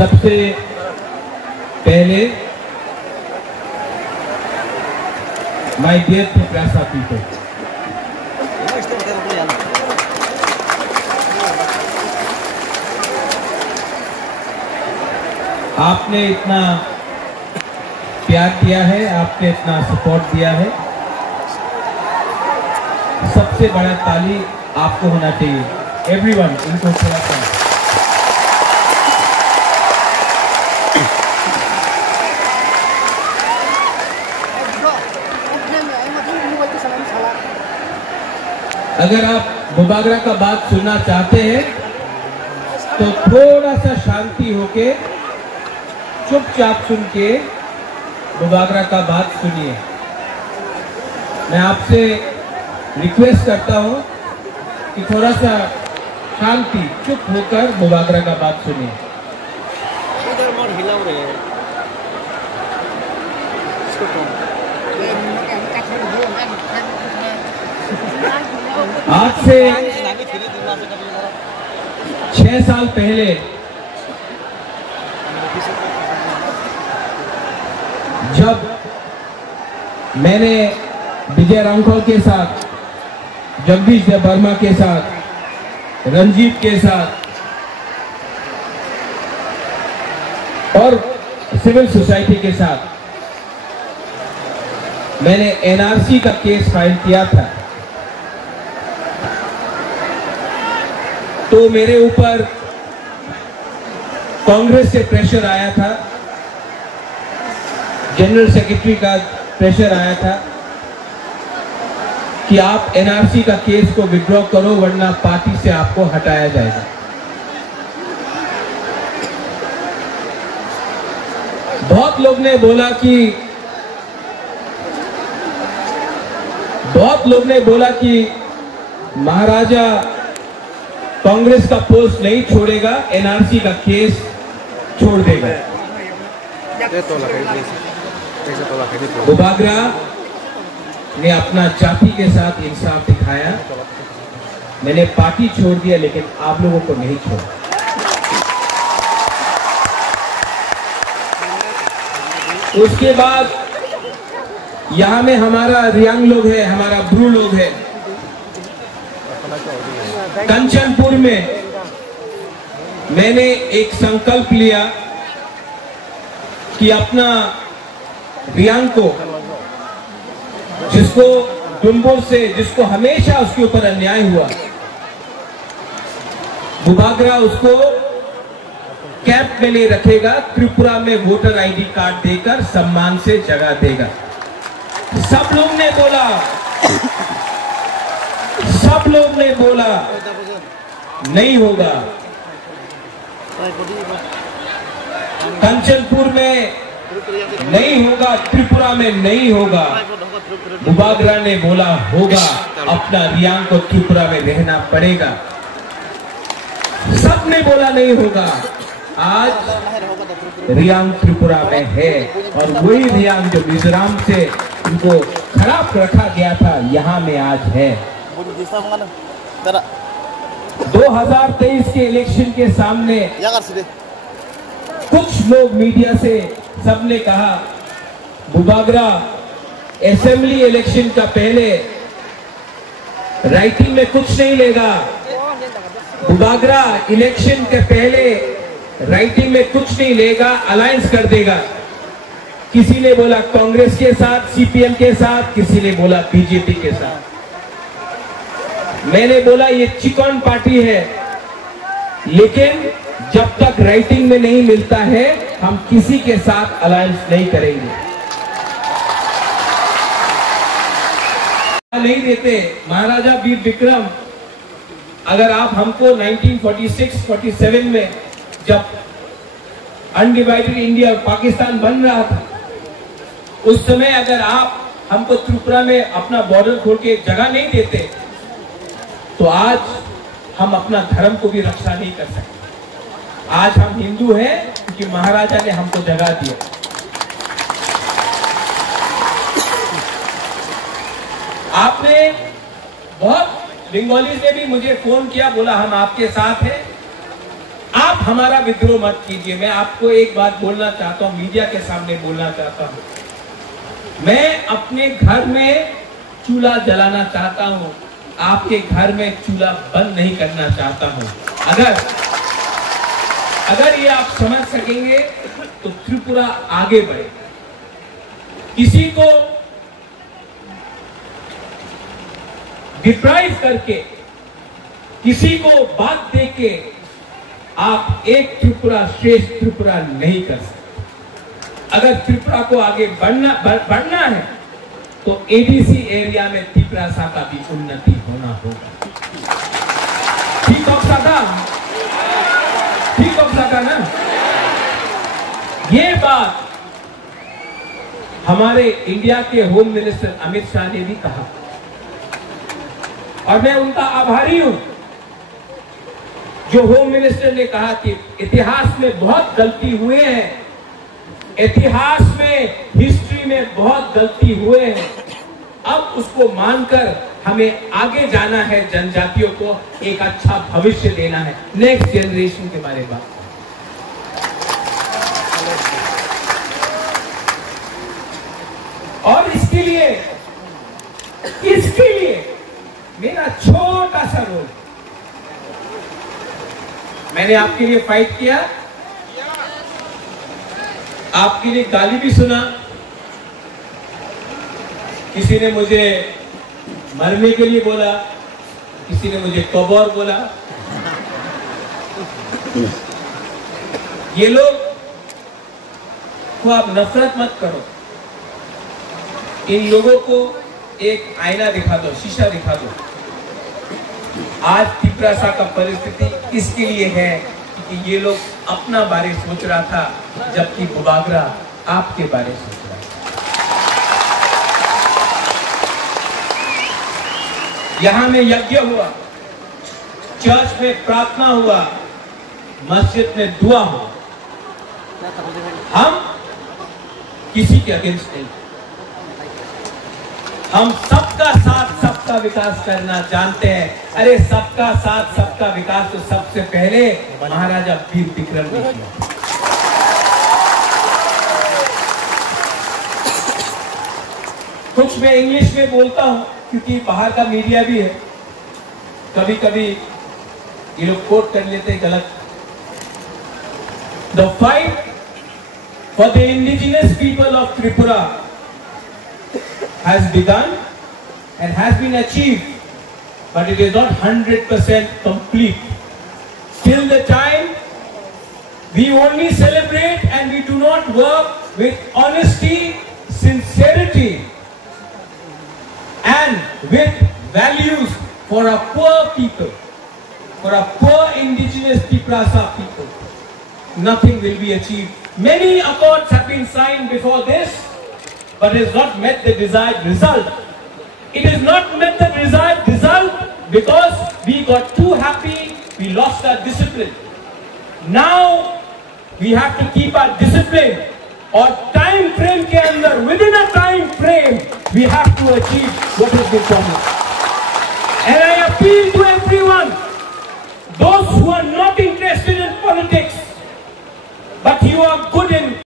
सबसे पहले my dear Tripura people, आपने इतना प्यार दिया है, आपने इतना सपोर्ट दिया है, सबसे बड़ा ताली आपको होना चाहिए। एवरीवन, इनको थोड़ा सा अगर आप बुबागरा का बात सुनना चाहते हैं तो थोड़ा सा शांति होके चुपचाप सुन के बुबागरा का बात सुनिए। मैं आपसे रिक्वेस्ट करता हूं कि थोड़ा सा शांति चुप होकर बुबागरा का बात सुनिए। आज से 6 साल पहले जब मैंने विजय रामखोल के साथ, जगदीश वर्मा के साथ, रंजीत के साथ और सिविल सोसाइटी के साथ मैंने एनआरसी का केस फाइल किया था, तो मेरे ऊपर कांग्रेस से प्रेशर आया था, जनरल सेक्रेटरी का प्रेशर आया था कि आप एनआरसी का केस को विड्रॉ करो वरना पार्टी से आपको हटाया जाएगा। बहुत लोग ने बोला कि महाराजा कांग्रेस का पोस्ट नहीं छोड़ेगा, एनआरसी का केस छोड़ देगा। बुबागरा ने अपना जाति के साथ इंसाफ दिखाया। मैंने पार्टी छोड़ दिया लेकिन आप लोगों को नहीं छोड़ा। उसके बाद यहां में हमारा रियांग लोग है, हमारा ब्रू लोग है। कंचनपुर में मैंने एक संकल्प लिया कि अपना रियांग को, जिसको डुम्बुर से, जिसको हमेशा उसके ऊपर अन्याय हुआ, बुबागरा उसको कैंप में नहीं रखेगा, त्रिपुरा में वोटर आईडी कार्ड देकर सम्मान से जगह देगा। सब लोग ने बोला नहीं होगा। कंचनपुर में नहीं होगा, त्रिपुरा में नहीं होगा। बुबागरा ने बोला होगा, अपना रियांग को त्रिपुरा में रहना पड़ेगा। सब ने बोला नहीं होगा। आज रियांग त्रिपुरा में है और वही रियांग जो मिजोरम से उनको खराब रखा गया था, यहाँ में आज है। 2023 के इलेक्शन के सामने कुछ लोग मीडिया से सबने कहा बुबागरा असेंबली इलेक्शन का पहले राइटिंग में कुछ नहीं लेगा, बुबागरा इलेक्शन के पहले राइटिंग में कुछ नहीं लेगा, अलायंस कर देगा। किसी ने बोला कांग्रेस के साथ, सीपीएम के साथ, किसी ने बोला बीजेपी के साथ। मैंने बोला ये चिकन पार्टी है, लेकिन जब तक राइटिंग में नहीं मिलता है हम किसी के साथ अलायंस नहीं करेंगे। नहीं देते महाराजा वीर विक्रम, अगर आप हमको 1946-47 में जब अनडिवाइडेड इंडिया पाकिस्तान बन रहा था, उस समय अगर आप हमको त्रिपुरा में अपना बॉर्डर खोल के जगह नहीं देते तो आज हम अपना धर्म को भी रक्षा नहीं कर सकते। आज हम हिंदू हैं क्योंकि महाराजा ने हमको जगह दिया। आपने बहुत बंगालीज ने भी मुझे फोन किया, बोला हम आपके साथ हैं। आप हमारा विद्रोह मत कीजिए। मैं आपको एक बात बोलना चाहता हूं, मीडिया के सामने बोलना चाहता हूं। मैं अपने घर में चूल्हा जलाना चाहता हूं, आपके घर में चूल्हा बंद नहीं करना चाहता हूं। अगर ये आप समझ सकेंगे तो त्रिपुरा आगे बढ़े। किसी को डिप्राइव करके, किसी को बात देके आप एक त्रिपुरा श्रेष्ठ त्रिपुरा नहीं कर सकते। अगर त्रिपुरा को आगे बढ़ना है तो एडीसी एरिया में त्रिपुरा का भी उन्नति होना होगा। ठीक होगा ना? ये बात हमारे इंडिया के होम मिनिस्टर अमित शाह ने भी कहा और मैं उनका आभारी हूं, जो होम मिनिस्टर ने कहा कि इतिहास में बहुत गलती हुए हैं, इतिहास में, हिस्ट्री में बहुत गलती हुए हैं। अब उसको मानकर हमें आगे जाना है, जनजातियों को एक अच्छा भविष्य देना है, नेक्स्ट जनरेशन के बारे में। और इसके लिए मेरा छोटा सा रोल, मैंने आपके लिए फाइट किया, आपके लिए गाली भी सुना, किसी ने मुझे मरने के लिए बोला, किसी ने मुझे कबौर बोला। ये लोग को आप नफरत मत करो, इन लोगों को एक आईना दिखा दो, शीशा दिखा दो। आज त्रिपुरा का परिस्थिति इसके लिए है कि ये लोग अपना बारे सोच रहा था, जबकि बुबागरा आपके बारे सोच रहा था। यहां में यज्ञ हुआ, चर्च में प्रार्थना हुआ, मस्जिद में दुआ हुआ। हम किसी के अगेंस्ट नहीं, हम सबका साथ सबका विकास करना जानते हैं। अरे सबका साथ सबका विकास तो सबसे पहले महाराजा वीर विक्रम ने किया। कुछ मैं इंग्लिश में बोलता हूं क्योंकि बाहर का मीडिया भी है, कभी कभी ये लोग कोट कर लेते हैं गलत। The fight for the indigenous people of Tripura has begun and has been achieved, but it is not 100% complete. Till the time we only celebrate and we do not work with honesty, sincerity and with values for our poor people, for our poor indigenous Tripura people, nothing will be achieved. Many accords have been signed before this, but it has not met the desired result. It has not met the desired result because we got too happy, we lost our discipline. Now we have to keep our discipline, और time frame के अंदर, within a time frame, we have to achieve what has been promised. And I appeal to everyone, those who are not interested in politics, but you are good in